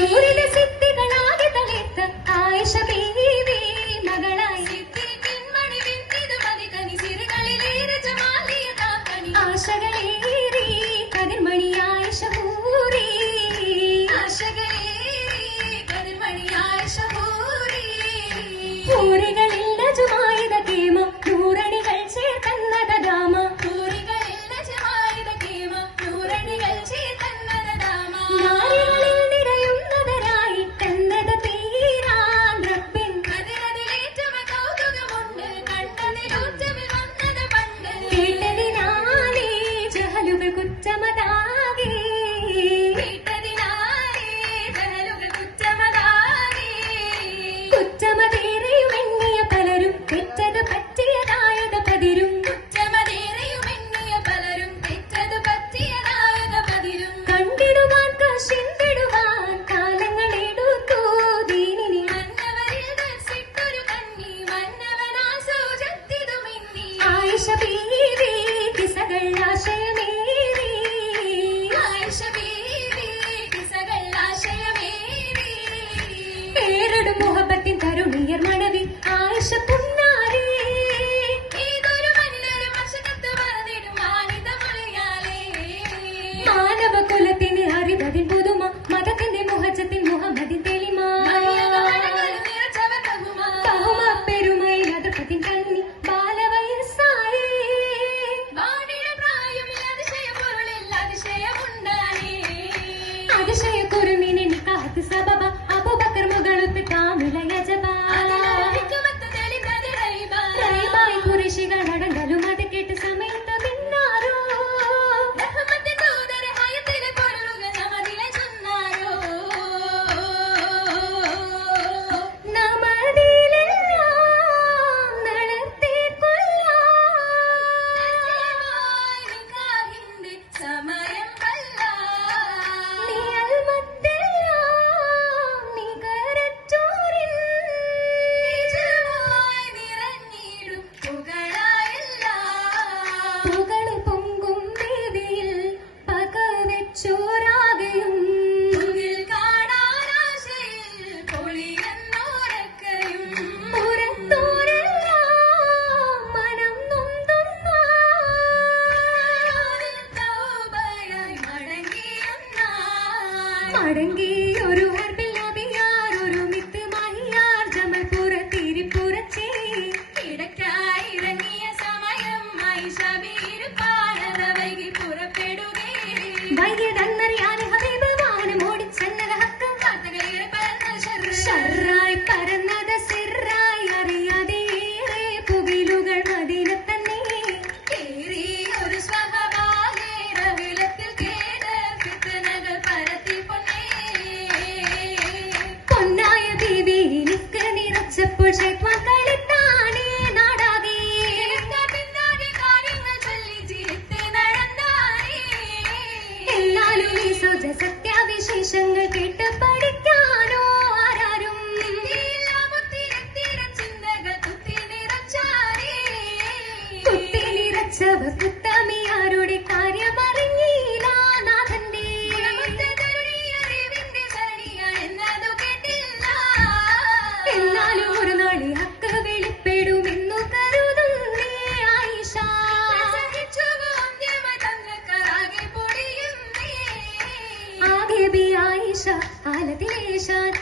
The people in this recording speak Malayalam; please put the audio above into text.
ശൂരിത സിദ്ധികളാകെ തളിർത്ത ആയിഷ ബീവി മകളായി പിന്മണി വിന്നിതു മതികനി സിറുകളിലേറെ ജമാലിയ താക്കണി ആശകളേറി കതിർമണി ആയിഷ ഹൂറി ആശകളേറി കതിർമണി ആയിഷ ഹൂറി ഹൂറികളിൽ നജുമായിത കേമ നൂറണികൾ ചേർത്തന്നത ദാമ ഹൂറികളിൽ നജുമായിത കേമ നൂറണികൾ ചേർത്തന്നത ദാമ നാരികളിൽ നിറയുന്നവരായി തന്നത തീരാൻ റബ്ബിൻ അതിരതിലേറ്റവ കൗതുകമുണ്ട് കണ്ടതിലൂറ്റമിൽ വന്നത് പണ്ട് കേട്ടതിനാലേ ജഹലുകൾ കുറ്റമതാകെ കേട്ടതിനാലേ ജഹലുകൾ കുറ്റമതാകെ കുറ്റമതേറെയും എണ്ണിയ പലരും തെറ്റത് പറ്റിയതായത് പതിരും കുറ്റമതേറെയും എണ്ണിയ പലരും തെറ്റത് പറ്റിയതായത് പതിരും കണ്ടിടുവാൻ കാശിന്തിടുവാൻ കാലങ്ങളെടുത്തു ദീനിനി മന്നവരിൽ ദർശിട്ടൊരു കണ്ണി മന്നവനാ സൗജത്തിതുമിന്നി ആയിഷ ബീവി കിസകൾ ആശയമേറി ആയിഷ ബീവി കിസകൾ ആശയമേറി ഏറടും മുഹബത്തിൻ തരുണിയർ മണവി ആയിഷ പുന്നാരേ ഏതൊരു മനിതരും അശകത്ത് വളർന്നിടും മാനിത മൊഴിയാലേ മാനവ കുലത്തിന് അറിവതിൻ പുതുമ മതത്തിന്റെ മുഹജത്തിൻ മുഹമ്മദിൻ തെളിമ ബഹുമ പെരുമയിൽ അതിർപ്പത്തിൻ കന്നി ബാലവയസ്സായേ അതിശയ പൊരുളിൽ അതിശയമുണ്ടായേ അതിശയ കുരുമിനെ നിക്കാഹത്ത് സബബ അബൂബക്കർ മുകളുത്ത് കാമില യജബ റൈബായി ഖുറൈശികൾ അടങ്കലും അത് കേട്ട് സമയത്ത് പിന്നാരോ റഹ്മത്തെ ദൂതര ഹയത്തിലെ പൊരുളുകൾ നമദിലെ ചൊന്നാരോ നമദിലെല്ലാം നടത്തി കൊല്ലാം നിക്കാഹിന്റെ സമയം വല്ല നീ അൽമത്തെല്ലാം നികരച്ചോരിൽ നിജമായി നിറഞ്ഞിടും പുകള് പൊങ്കും വേദിയിൽ പകവെച്ചോരാകെയും കാണാനാശയിൽ പൊളിയെന്നോരക്കയും പുറത്തോരെല്ലാം മനം നൊന്തുന്നായി മടങ്ങി ഒരു ഹർബിൽ നബിയാർ ഒരു മിത്ത് മഹിയാർ ജമൽപുരത്തിരിപ്പുറച്ചേ ഇടയ്ക്കായി ഇറങ്ങിയ സമയം ആയിഷ ബീരുപ്പാണത വൈകി പുറപ്പെടുകേ വൈകിയതെന്നറിയാതെ ഹബീബ് വാനം ഓടിച്ചെന്നത് ഹക്കം വാർത്തകളേറെ പരന്നത് ഷർറായി പരന്നത് സിറായി അറിയാതെ ഏറെ പുകിലുകൾ മദീനത്തന്നെ ഏറി ഒരു സ്വഹബാലെ റഹിലത്തിൽ കേട് ഫിത്നകൾ പരത്തി പൊന്നായ ബീവി നിക്ക് നിറച്ചപ്പോൾ ശൈത്വാൻ കളിത്താനേ നാടാകെ പിന്നാകെ കാര്യങ്ങൾ ചൊല്ലി ജീവിത്ത് നടന്നാനേ എല്ലാരും ഈ സുജ സത്യാവിശേഷങ്ങൾ കേട്ട് പഠിക്കാനോ ആരാരും ചിന്തകൾ കുത്തി നിറച്ചവർ കുത്തമിയാരുടെ കാര്യമറിഞ്ഞീല നാഥന്റെ അറിവിന്റെ സരണിയ എന്നതു കേട്ടില്ല എന്നാലും ഒരു നാളി ഹക്ക് വെളിപ്പെടുമെന്നു കരുതുന്നേ ആയിഷ ആകെ ബി ആയിഷ ആലത്തിലേശാൻ